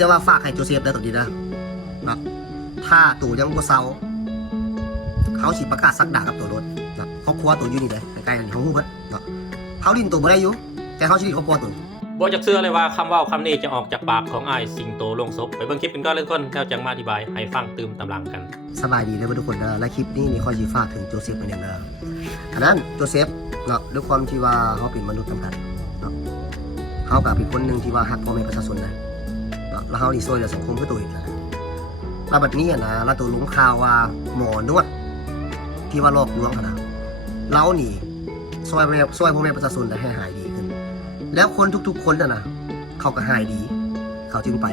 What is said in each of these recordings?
แต่ว่าฝากให้โจเซฟได้ตรงนี้นะนะถ้าตู่ยังบ่เซาเขาสิประกาศสักดากับตัวรถนะครอบครัวตัวอยู่นี่เลยใกล้ๆกันของฮู้เบิดนะเขาลิ้นตัวบ่ได้อยู่แต่เขาสิลิ้นครอบครัวตัว บ่จักเชื่อเลยว่าคำเว้าคำนี้จะออกจากปากของอ้ายสิงโตลงศพไปเบิ่งคลิปกันก่อนเลยทุกคนแล้วจังมาอธิบายให้ฟังตื่มตำลังกันสบายดีเลยทุกคนนะและคลิปนี้นี่ค่อยสิฝากถึงโจเซฟไปหนึ่งนะอันนั้นโจเซฟเนาะด้วยความที่ว่าเขาเป็นมนุษย์ทำกันเนาะเขากับเป็นคนหนึ่งที่ว่าฮักพ่อแม่ประชาชนนะเนาะแล้วเขาดีช่วยเหลือสังคมเพื่อตัวเองนะแล้วบัดนี้นะแล้วตัวลุงข่าวว่าหมอนวดที่ว่าหลอกลวงนะเรานี่ช่วยพ่อแม่ประชาชนให้หายดีขึ้นแล้วคนทุกๆคนนะเขาก็หายดี เขาจึงไป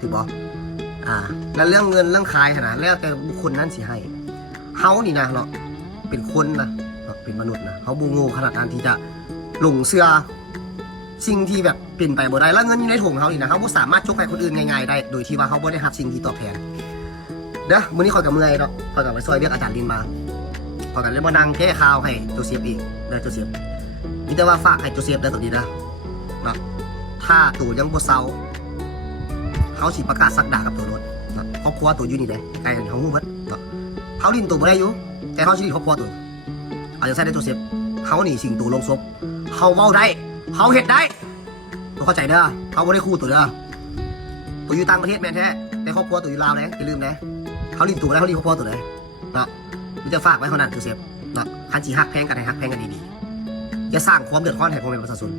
ถูกปะแล้วเรื่องเงินเรื่องขายนะแล้วแต่บุคคลนั้นสิให้เขานี่นะเนาะเป็นคนนะเป็นมนุษย์นะเขาบูงูขนาดนั้นที่จะหลงเชื่อสิ่งที่แบบเป็นไปบ่ได้แล้วเงินอยู่ในถุงเขานี่นะเขาบ่สามารถชกให้คนอื่นง่ายๆได้โดยที่ว่าเขาบ่ได้รับสิ่งที่ตอบแทนเด้อมื้อนี้ขอยกับเมื่อยเนาะขอยกับไปซอยเรียกอาจารย์ลินมาขอยกับเลยมานั่งแก้ข่าวให้โจเซฟอีกเด้อโจเซฟมีแต่ว่าฝากให้โจเซฟได้ตรงนี้นะเนาะถ้าตู่ยังบ่เซาเขาสิประกาศสักดากับตัวรถนะครอบครัวตัวอยู่นี่เลยใกล้กันของฮู้เบิดนะเขาลิ้นตัวบ่ได้อยู่แต่เขาสิลิ้นครอบครัวตัวเอาจะใส่ได้โจเซฟเขานี่สิงตัวลงศพเขาเว้าได้เขาเฮ็ดได้ตัวเข้าใจเด้อเขาบ่ได้คู่ตัวเด้อตัวอยู่ต่างประเทศแม่นแท้แต่ครอบครัวตัวอยู่ลาวเลยอย่าลืมนะเขาลิ้นตัวได้เขาลิ้นครอบครัวตัวเลยเนาะมีจะฝากไว้เท่านั้นโจเซฟเนาะคันสิฮักแพงกันให้ฮักแพงกันดีๆอย่าสร้างความเดือดร้อนให้พ่อแม่ประชาชน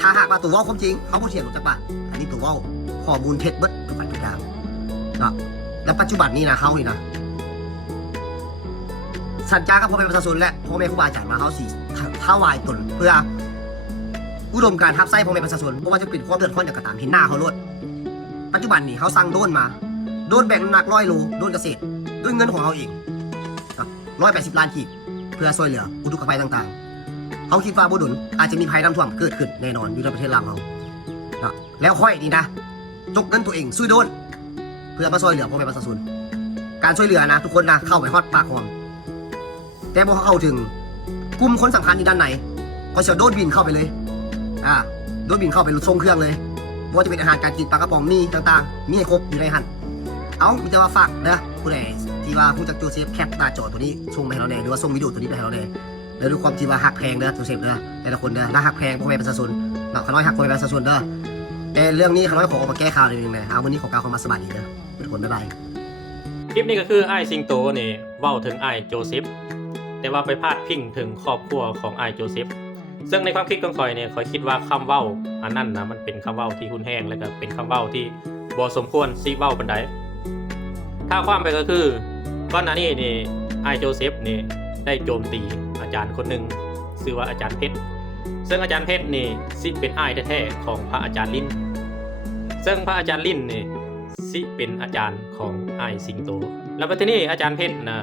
ถ้าหากว่าตัวเว้าความจริงเขาบ่เถียงหรอกจักบาทอันนี้ตัวเว้าข้อมูลเท็จเบิดทุกอย่างนะแล้วปัจจุบันนี้นะเขานี่นะสัญญากับพ่อแม่ประชาชนและพ่อแม่ครูบาอาจารย์มาเขาสิถวายตนเพื่ออุดมการทับไส้พ่อแม่ประชาชนเพราะว่าจะปิดความเดือดร้อนอย่างกระตามเห็นหน้าเขาลดปัจจุบันนี้เขาสั่งโดนมาโดนแบ่งน้ำหนัก100 โลโดนเกษตรด้วยเงินของเขาเอง180 ล้านกีบเพื่อช่วยเหลืออุทกภัยต่างๆเขาคิดว่าบุญอาจจะมีภัยน้ำท่วมเกิดขึ้นแน่นอนอยู่ในประเทศลาวเราแล้วค่อยนี่นะจกเงินตัวเองซุยโดนเพื่อมาช่วยเหลือพ่อแม่ประชาชนการช่วยเหลือนะทุกคนนะเข้าไปฮอดปากคลองแต่พอเขาเข้าถึงกลุ่มคนสำคัญอยู่ด้านไหนก็จะโดนบินเข้าไปเลยโดนบินเข้าไปส่งเครื่องเลยว่าจะเป็นอาหารการกินปลากระป๋องมีต่างๆมีให้ครบอยู่ในหันเอามีแต่ว่าฝากนะผู้ใดที่ว่าผู้จักโจเซฟแคปหน้าจอตัวนี้ส่งไปให้เราแน่หรือว่าส่งวิดีโอตัวนี้ไปให้เราแน่แล้วด้วยความที่ว่าหักแพงเด้อโจเซฟเด้อแต่ละคนเด้อถ้าหักแพงพ่อแม่ประชาชนขน้อยหักพ่อแม่ประชาชนเด้อแต่เรื่องนี้ขน้อยขอออกมาแก้ข่าวนิดนึงนะเอาวันนี้ขอกล่าวคำมาสบายดีเด้อทุกคนบ๊ายบายคลิปนี้ก็คืออ้ายสิงโตนี่เว้าถึงอ้ายโจเซฟแต่ว่าไปพาดพิงถึงครอบครัวของอ้ายโจเซฟซึ่งในความคิดของข่อยเนี่ยข่อยคิดว่าคำเว้าอันนั้นนะมันเป็นคำเว้าที่หุนแห้งแล้วก็เป็นคำเว้าที่บ่สมควรสิเว้าปานใดถ้าความไปก็คือก่อนหน้านี้นี่อ้ายโจเซฟนี่ได้โจมตีอาจารย์คนหนึ่งชื่อว่าอาจารย์เพชรซึ่งอาจารย์เพชรนี่สิเป็นอ้ายแท้ๆของพระอาจารย์ลิ้นซึ่งพระอาจารย์ลิ้นนี่สิเป็นอาจารย์ของอ้ายสิงโตแล้วทีนี้อาจารย์เพชรนะ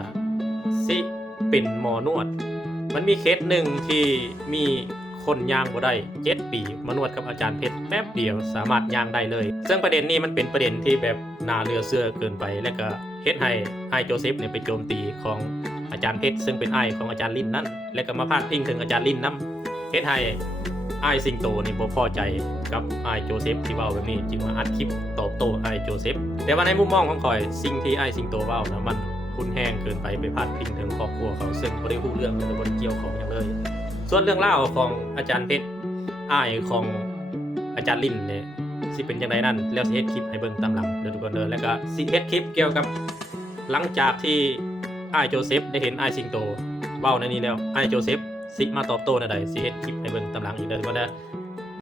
สิเป็นหมอนวดมันมีเคสหนึ่งที่มีคนย่างบ่ได้7 ปีมานวดกับอาจารย์เพชรแป๊บเดียวสามารถย่างได้เลยซึ่งประเด็นนี้มันเป็นประเด็นที่แบบน่าเลือเชื่อเกินไปและก็เฮ็ดให้อ้ายโจเซฟเนี่ยไปโจมตีของอาจารย์เพชรซึ่งเป็นอ้ายของอาจารย์ลิ้นนั้นและก็มาพาดพิงถึงอาจารย์ลิ้นนำเฮ็ดให้อ้ายสิงโตนี่บ่พอใจกับอ้ายโจเซฟที่เว้าแบบนี้จึงมาอัดคลิปตอบโต้อ้ายโจเซฟแต่ว่าในมุมมองของข่อยสิ่งที่อ้ายสิงโตเว้านะมันคุณแห้งเกินไปพาดพิงถึงครอบครัวเขาซึ่งบ่ได้รู้เรื่องหรือบ่ได้เกี่ยวของอย่างเลยส่วนเรื่องเล่าของอาจารย์เพชรอ้ายของอาจารย์ลิ้นเนี่ยสิเป็นจังไดนั้นแล้วสิเฮ็ดคลิปให้เบิ่งตามหลังเด้อทุกคนเด้อแล้วก็สิเฮ็ดคลิปเกี่ยวกับหลังจากที่อ้ายโจเซฟได้เห็นอ้ายสิงโตเว้าในนี้แล้วอ้ายโจเซฟสิมาตอบโต้ในใดสิเฮ็ดคลิปให้เบิ่งตามหลังอีกเด้อทุกคนเด้อ